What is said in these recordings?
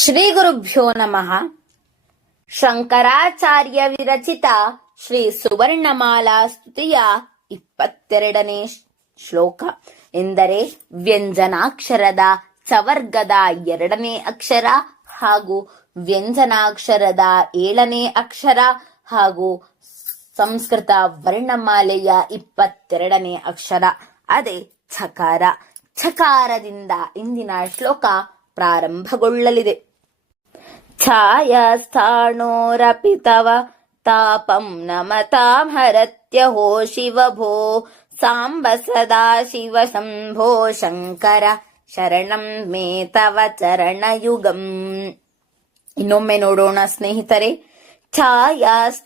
ಶ್ರೀ ಗುರುಭ್ಯೋ ನಮಃ. ಶಂಕರಾಚಾರ್ಯ ವಿರಚಿತ ಶ್ರೀ ಸುವರ್ಣಮಾಲಾ ಸ್ತುತಿಯ 22ನೇ ಶ್ಲೋಕ ಎಂದರೆ ವ್ಯಂಜನಾಕ್ಷರದ ಚವರ್ಗದ 2ನೇ ಅಕ್ಷರ ಹಾಗೂ ವ್ಯಂಜನಾಕ್ಷರದ 7ನೇ ಅಕ್ಷರ ಹಾಗೂ ಸಂಸ್ಕೃತ ವರ್ಣಮಾಲೆಯ 22ನೇ ಅಕ್ಷರ ಅದೇ ಛಕಾರ. ಛಕಾರದಿಂದ ಇಂದಿನ ಶ್ಲೋಕ ಪ್ರಾರಂಭಗೊಳ್ಳಲಿದೆ. ಛಾಯಾಸ್ಥಾಣೋರಪಿ ತವ ತಾಪಂ ನಮತಾಂ ಹರತ್ಯಹೋ ಶಿವ ಭೋ ಸಾಂಬ ಸದಾ ಶಿವ ಶಂಭೋ ಶಂಕರ ಶರಣಂ ಮೇ ತವ ಚರಣಯುಗಂ. ಇನ್ನೊಮ್ಮೆ ನೋಡೋಣ ಸ್ನೇಹಿತರೆ. ಛಾಯಾಸ್ಥಾಣೋರಪಿ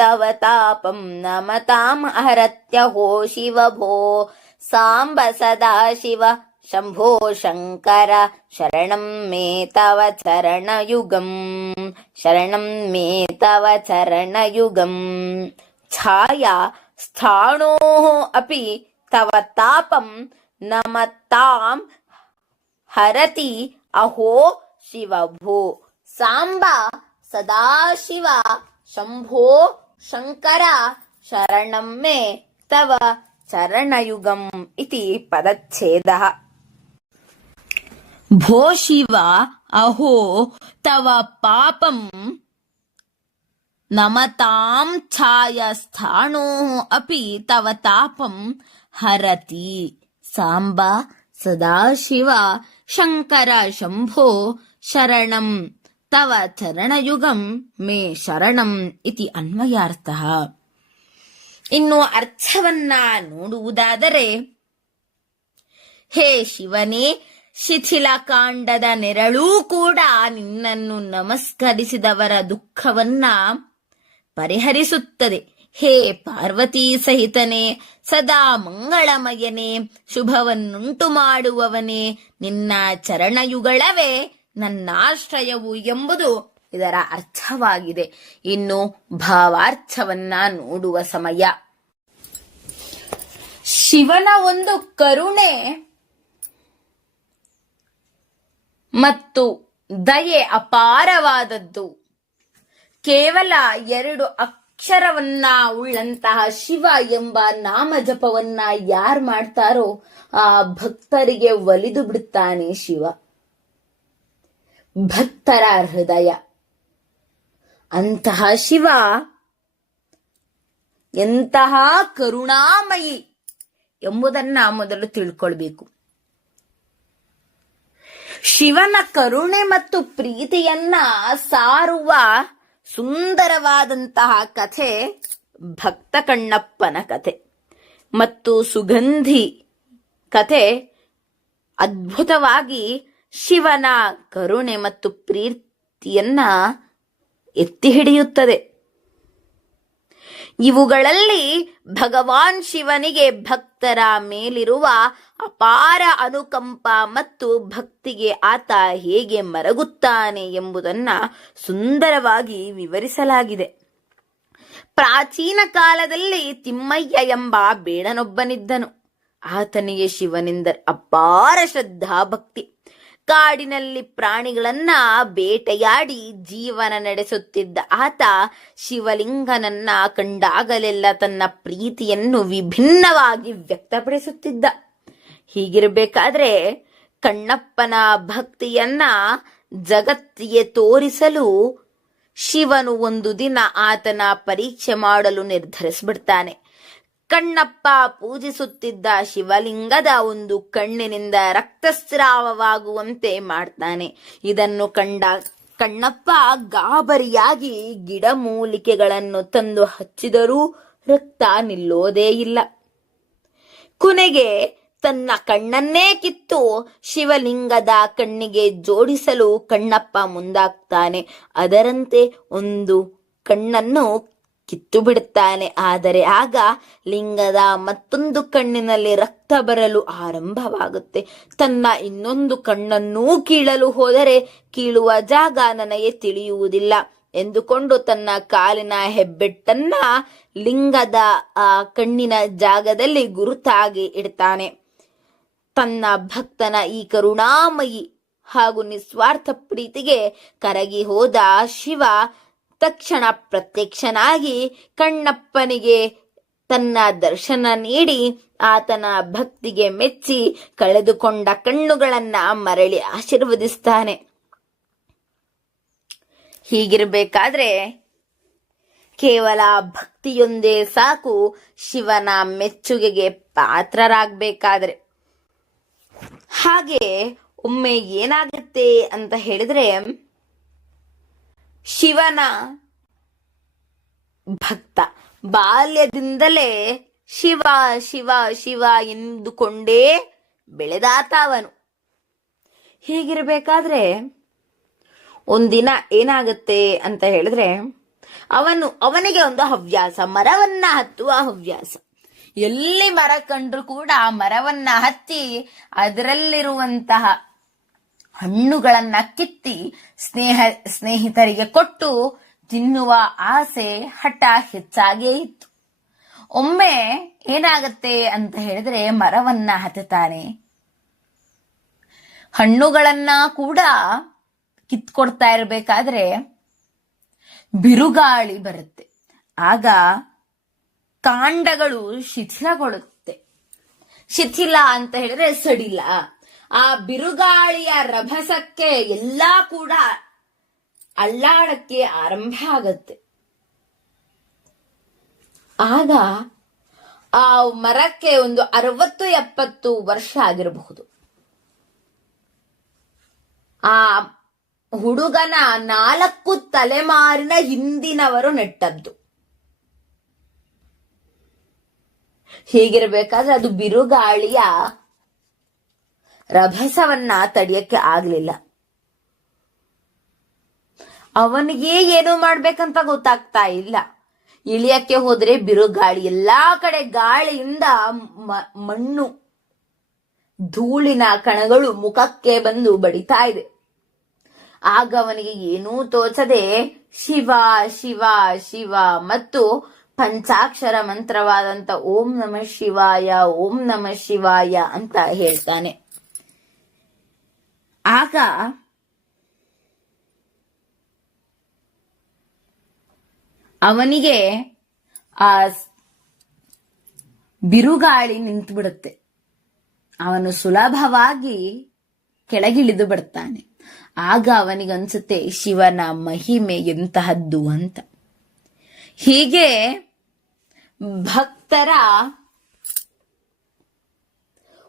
ತವ ತಾಪಂ ನಮತಾಂ ಹರತ್ಯಹೋ ಶಿವ ಭೋ ಸಾಂಬ ಸದಾ ಶಿವ ಶಂಭೋ ಶಂಕರ ಶರಣಂ ಮೇ ತವ ಚರಣಯುಗಂ. ಶರಣಂ ಮೇ ತವ ಚರಣಯುಗಂ. ಛಾಯಾ ಸ್ಥಾಣೋಃ ಅಪಿ ತವ ತಾಪಂ ನಮತಾಂ ಹರತಿ ಅಹೋ ಶಿವ ಭೋ ಸಾಂಬ ಸದಾಶಿವ ಶಂಭೋ ಶಂಕರ ಶರಣಂ ಮೇ ತವ ಚರಣಯುಗಂ ಇತಿ ಪದಚ್ಛೇದಃ. ಭೋ ಶಿವ ಅಹೋ ತವ ಪಾಪಂ ನಮತಾಂ ಛಾಯಾಸ್ಥಾಣೋಃ ಅಪಿ ತವ ತಾಪಂ ಹರತಿ ಸಾಂಬ ಸದಾಶಿವ ಶಂಕರ ಶಂಭೋ ಶರಣಂ ತವ ಚರಣಯುಗಂ ಮೇ ಶರಣಂ ಇತಿ ಅನ್ವಯಾರ್ಥಃ. ಇನ್ನು ಅರ್ಥವನ್ನ ನೋಡುವುದಾದರೆ, ಹೇ ಶಿವನೇ, ಶಿಥಿಲಕಾಂಡದ ನೆರಳೂ ಕೂಡ ನಿನ್ನನ್ನು ನಮಸ್ಕರಿಸಿದವರ ದುಃಖವನ್ನ ಪರಿಹರಿಸುತ್ತದೆ. ಹೇ ಪಾರ್ವತೀ ಸಹಿತನೇ, ಸದಾ ಮಂಗಳಮಯನೇ, ಶುಭವನ್ನುಂಟು ಮಾಡುವವನೇ, ನಿನ್ನ ಚರಣಯುಗಳವೇ ನನ್ನಾಶ್ರಯವು ಎಂಬುದು ಇದರ ಅರ್ಥವಾಗಿದೆ. ಇನ್ನು ಭಾವಾರ್ಥವನ್ನ ನೋಡುವ ಸಮಯ. ಶಿವನ ಒಂದು ಕರುಣೆ ಮತ್ತು ದಯೆ ಅಪಾರವಾದದ್ದು. ಕೇವಲ 2 ಅಕ್ಷರವನ್ನ ಉಳ್ಳಂತಹ ಶಿವ ಎಂಬ ನಾಮ ಜಪವನ್ನ ಯಾರು ಮಾಡ್ತಾರೋ ಆ ಭಕ್ತರಿಗೆ ಒಲಿದು ಬಿಡುತ್ತಾನೆ ಶಿವ. ಭಕ್ತರ ಹೃದಯ. ಅಂತಹ ಶಿವ ಎಂತಹ ಕರುಣಾಮಯಿ ಎಂಬುದನ್ನ ಮೊದಲು ತಿಳ್ಕೊಳ್ಬೇಕು. ಶಿವನ ಕರುಣೆ ಮತ್ತು ಪ್ರೀತಿಯನ್ನ ಸಾರುವ ಸುಂದರವಾದಂತಹ ಕಥೆ ಭಕ್ತ ಕಣ್ಣಪ್ಪನ ಕಥೆ ಮತ್ತು ಸುಗಂಧಿ ಕಥೆ ಅದ್ಭುತವಾಗಿ ಶಿವನ ಕರುಣೆ ಮತ್ತು ಪ್ರೀತಿಯನ್ನ ಎತ್ತಿ ಹಿಡಿಯುತ್ತದೆ. ಇವುಗಳಲ್ಲಿ ಭಗವಾನ್ ಶಿವನಿಗೆ ಭಕ್ತರ ಮೇಲಿರುವ ಅಪಾರ ಅನುಕಂಪ ಮತ್ತು ಭಕ್ತಿಗೆ ಆತ ಹೇಗೆ ಮರಗುತ್ತಾನೆ ಎಂಬುದನ್ನ ಸುಂದರವಾಗಿ ವಿವರಿಸಲಾಗಿದೆ. ಪ್ರಾಚೀನ ಕಾಲದಲ್ಲಿ ತಿಮ್ಮಯ್ಯ ಎಂಬ ಬೇಡನೊಬ್ಬನಿದ್ದನು. ಆತನಿಗೆ ಶಿವನಿಂದ ಅಪಾರ ಶ್ರದ್ಧಾ ಭಕ್ತಿ. ಕಾಡಿನಲ್ಲಿ ಪ್ರಾಣಿಗಳನ್ನ ಬೇಟೆಯಾಡಿ ಜೀವನ ನಡೆಸುತ್ತಿದ್ದ ಆತ ಶಿವಲಿಂಗನನ್ನ ಕಂಡಾಗಲೆಲ್ಲ ತನ್ನ ಪ್ರೀತಿಯನ್ನು ವಿಭಿನ್ನವಾಗಿ ವ್ಯಕ್ತಪಡಿಸುತ್ತಿದ್ದ. ಹೀಗಿರಬೇಕಾದ್ರೆ ಕಣ್ಣಪ್ಪನ ಭಕ್ತಿಯನ್ನ ಜಗತ್ತಿಗೆ ತೋರಿಸಲು ಶಿವನು ಒಂದು ದಿನ ಆತನ ಪರೀಕ್ಷೆ ಮಾಡಲು ನಿರ್ಧರಿಸಿಬಿಡ್ತಾನೆ. ಕಣ್ಣಪ್ಪ ಪೂಜಿಸುತ್ತಿದ್ದ ಶಿವಲಿಂಗದ ಒಂದು ಕಣ್ಣಿನಿಂದ ರಕ್ತಸ್ರಾವವಾಗುವಂತೆ ಮಾಡ್ತಾನೆ. ಇದನ್ನು ಕಂಡ ಕಣ್ಣಪ್ಪ ಗಾಬರಿಯಾಗಿ ಗಿಡಮೂಲಿಕೆಗಳನ್ನು ತಂದು ಹಚ್ಚಿದರೂ ರಕ್ತ ನಿಲ್ಲೋದೇ ಇಲ್ಲ. ಕೊನೆಗೆ ತನ್ನ ಕಣ್ಣನ್ನೇ ಕಿತ್ತು ಶಿವಲಿಂಗದ ಕಣ್ಣಿಗೆ ಜೋಡಿಸಲು ಕಣ್ಣಪ್ಪ ಮುಂದಾಗ್ತಾನೆ. ಅದರಂತೆ ಒಂದು ಕಣ್ಣನ್ನು ಕಿತ್ತು ಬಿಡುತ್ತಾನೆ. ಆದರೆ ಆಗ ಲಿಂಗದ ಮತ್ತೊಂದು ಕಣ್ಣಿನಲ್ಲಿ ರಕ್ತ ಬರಲು ಆರಂಭವಾಗುತ್ತೆ. ತನ್ನ ಇನ್ನೊಂದು ಕಣ್ಣನ್ನೂ ಕೀಳಲು ಹೋದರೆ ಕೀಳುವ ಜಾಗ ನನಗೆ ತಿಳಿಯುವುದಿಲ್ಲ ಎಂದುಕೊಂಡು ತನ್ನ ಕಾಲಿನ ಹೆಬ್ಬೆಟ್ಟನ್ನ ಲಿಂಗದ ಆ ಕಣ್ಣಿನ ಜಾಗದಲ್ಲಿ ಗುರುತಾಗಿ ಇಡ್ತಾನೆ. ತನ್ನ ಭಕ್ತನ ಈ ಕರುಣಾಮಯಿ ಹಾಗೂ ನಿಸ್ವಾರ್ಥ ಪ್ರೀತಿಗೆ ಕರಗಿ ಹೋದ ಶಿವ ತಕ್ಷಣ ಪ್ರತ್ಯಕ್ಷನಾಗಿ ಕಣ್ಣಪ್ಪನಿಗೆ ತನ್ನ ದರ್ಶನ ನೀಡಿ ಆತನ ಭಕ್ತಿಗೆ ಮೆಚ್ಚಿ ಕಳೆದುಕೊಂಡ ಕಣ್ಣುಗಳನ್ನ ಮರಳಿ ಆಶೀರ್ವದಿಸ್ತಾನೆ. ಹೀಗಿರಬೇಕಾದ್ರೆ ಕೇವಲ ಭಕ್ತಿಯೊಂದೇ ಸಾಕು ಶಿವನ ಮೆಚ್ಚುಗೆಗೆ ಪಾತ್ರರಾಗಬೇಕಾದ್ರೆ. ಹಾಗೆ ಒಮ್ಮೆ ಏನಾಗುತ್ತೆ ಅಂತ ಹೇಳಿದ್ರೆ, ಶಿವನ ಭಕ್ತ ಬಾಲ್ಯದಿಂದಲೇ ಶಿವ ಶಿವ ಶಿವ ಎಂದುಕೊಂಡೇ ಬೆಳೆದಾತ ಅವನು. ಹೀಗಿರಬೇಕಾದ್ರೆ ಒಂದಿನ ಏನಾಗುತ್ತೆ ಅಂತ ಹೇಳಿದ್ರೆ, ಅವನಿಗೆ ಒಂದು ಹವ್ಯಾಸ, ಮರವನ್ನ ಹತ್ತುವ ಹವ್ಯಾಸ. ಎಲ್ಲಿ ಮರ ಕಂಡ್ರು ಕೂಡ ಮರವನ್ನ ಹತ್ತಿ ಅದರಲ್ಲಿರುವಂತಹ ಹಣ್ಣುಗಳನ್ನ ಕಿತ್ತಿ ಸ್ನೇಹಿತರಿಗೆ ಕೊಟ್ಟು ತಿನ್ನುವ ಆಸೆ, ಹಠ ಹೆಚ್ಚಾಗೇ ಇತ್ತು. ಒಮ್ಮೆ ಏನಾಗತ್ತೆ ಅಂತ ಹೇಳಿದ್ರೆ, ಮರವನ್ನ ಹತ್ತುತ್ತಾನೆ, ಹಣ್ಣುಗಳನ್ನ ಕೂಡ ಕಿತ್ಕೊಡ್ತಾ ಇರಬೇಕಾದ್ರೆ ಬಿರುಗಾಳಿ ಬರುತ್ತೆ. ಆಗ ಕಾಂಡಗಳು ಶಿಥಿಲಗೊಳ್ಳುತ್ತೆ. ಶಿಥಿಲ ಅಂತ ಹೇಳಿದ್ರೆ ಸಡಿಲ. ಆ ಬಿರುಗಾಳಿಯ ರಭಸಕ್ಕೆ ಎಲ್ಲಾ ಕೂಡ ಅಲ್ಲಾಡಕ್ಕೆ ಆರಂಭ ಆಗತ್ತೆ. ಆಗ ಆ ಮರಕ್ಕೆ ಒಂದು 60-70 ವರ್ಷ ಆಗಿರಬಹುದು. ಆ ಹುಡುಗನ 4 ತಲೆಮಾರಿನ ಹಿಂದಿನವರು ನೆಟ್ಟದ್ದು. ಹೀಗಿರಬೇಕಾದ್ರೆ ಅದು ಬಿರುಗಾಳಿಯ ರಭಸವನ್ನ ತಡೆಯಕ್ಕೆ ಆಗ್ಲಿಲ್ಲ. ಅವನಿಗೆ ಏನು ಮಾಡ್ಬೇಕಂತ ಗೊತ್ತಾಗ್ತಾ ಇಲ್ಲ. ಇಳಿಯಕ್ಕೆ ಹೋದ್ರೆ ಬಿರುಗಾಳಿ, ಎಲ್ಲಾ ಕಡೆ ಗಾಳಿಯಿಂದ ಮಣ್ಣು, ಧೂಳಿನ ಕಣಗಳು ಮುಖಕ್ಕೆ ಬಂದು ಬಡಿತಾ ಇದೆ. ಆಗ ಅವನಿಗೆ ಏನೂ ತೋಚದೆ ಶಿವ ಶಿವ ಶಿವ ಮತ್ತು ಪಂಚಾಕ್ಷರ ಮಂತ್ರವಾದಂತ ಓಂ ನಮಃ ಶಿವಾಯ ಓಂ ನಮಃ ಶಿವಾಯ ಅಂತ ಹೇಳ್ತಾನೆ. ಆಗ ಅವನಿಗೆ ಆ ಬಿರುಗಾಳಿ ನಿಂತು ಬಿಡುತ್ತೆ. ಅವನು ಸುಲಭವಾಗಿ ಕೆಳಗಿಳಿದು ಬಿಡ್ತಾನೆ. ಆಗ ಅವನಿಗನ್ಸುತ್ತೆ ಶಿವನ ಮಹಿಮೆ ಎಂತಹದ್ದು ಅಂತ. ಹೀಗೆ ಭಕ್ತರ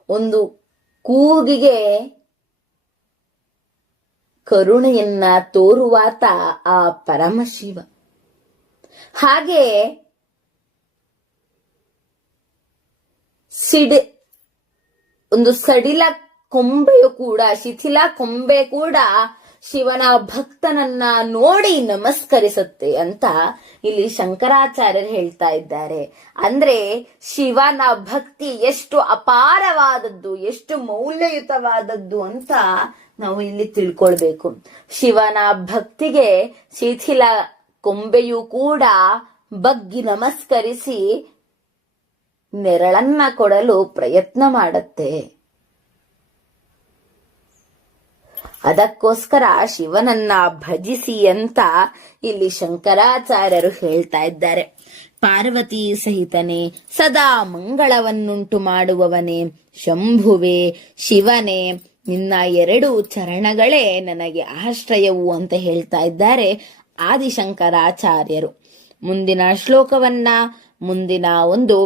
ಒಂದು ಕೂಗಿಗೆ ಕರುಣೆಯನ್ನ ತೋರುವಾತ ಆ ಪರಮಶಿವ. ಹಾಗೆ ಒಂದು ಸಡಿಲ ಕೊಂಬೆಯು ಕೂಡ, ಶಿಥಿಲ ಕೊಂಬೆ ಕೂಡ ಶಿವನ ಭಕ್ತನನ್ನ ನೋಡಿ ನಮಸ್ಕರಿಸುತ್ತೆ ಅಂತ ಇಲ್ಲಿ ಶಂಕರಾಚಾರ್ಯರು ಹೇಳ್ತಾ ಇದ್ದಾರೆ. ಅಂದ್ರೆ ಶಿವನ ಭಕ್ತಿ ಎಷ್ಟು ಅಪಾರವಾದದ್ದು, ಎಷ್ಟು ಮೌಲ್ಯಯುತವಾದದ್ದು ಅಂತ ನಾವು ಇಲ್ಲಿ ತಿಳ್ಕೊಳ್ಬೇಕು. ಶಿವನ ಭಕ್ತಿಗೆ ಶಿಥಿಲ ಕೊಂಬೆಯೂ ಕೂಡ ಬಗ್ಗಿ ನಮಸ್ಕರಿಸಿ ನೆರಳನ್ನ ಕೊಡಲು ಪ್ರಯತ್ನ ಮಾಡುತ್ತೆ. ಅದಕ್ಕೋಸ್ಕರ ಶಿವನನ್ನ ಭಜಿಸಿ ಅಂತ ಇಲ್ಲಿ ಶಂಕರಾಚಾರ್ಯರು ಹೇಳ್ತಾ ಇದ್ದಾರೆ. ಪಾರ್ವತಿ ಸಹಿತನೇ ಸದಾ ಮಂಗಳವನ್ನುಂಟು ಮಾಡುವವನೇ ಶಂಭುವೆ ಶಿವನೇ, ನಿನ್ನ 2 ಚರಣಗಳೇ ನನಗೆ ಆಶ್ರಯವು ಅಂತ ಹೇಳ್ತಾ ಇದ್ದಾರೆ ಆದಿಶಂಕರಾಚಾರ್ಯರು. ಮುಂದಿನ ಶ್ಲೋಕವನ್ನ ಮುಂದಿನ ಒಂದು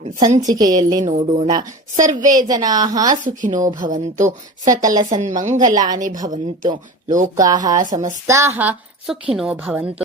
ಸಂಚಿಕೆಯಲ್ಲಿ ನೋಡೋಣ. ಸರ್ವೇ ಜನಾಃ ಸುಖಿನೋ ಭವಂತು, ಸಕಲ ಸನ್ಮಂಗಲಾನಿ ಭವಂತು, ಲೋಕಾಃ ಸಮಸ್ತಾಃ ಸುಖಿನೋ ಭವಂತು.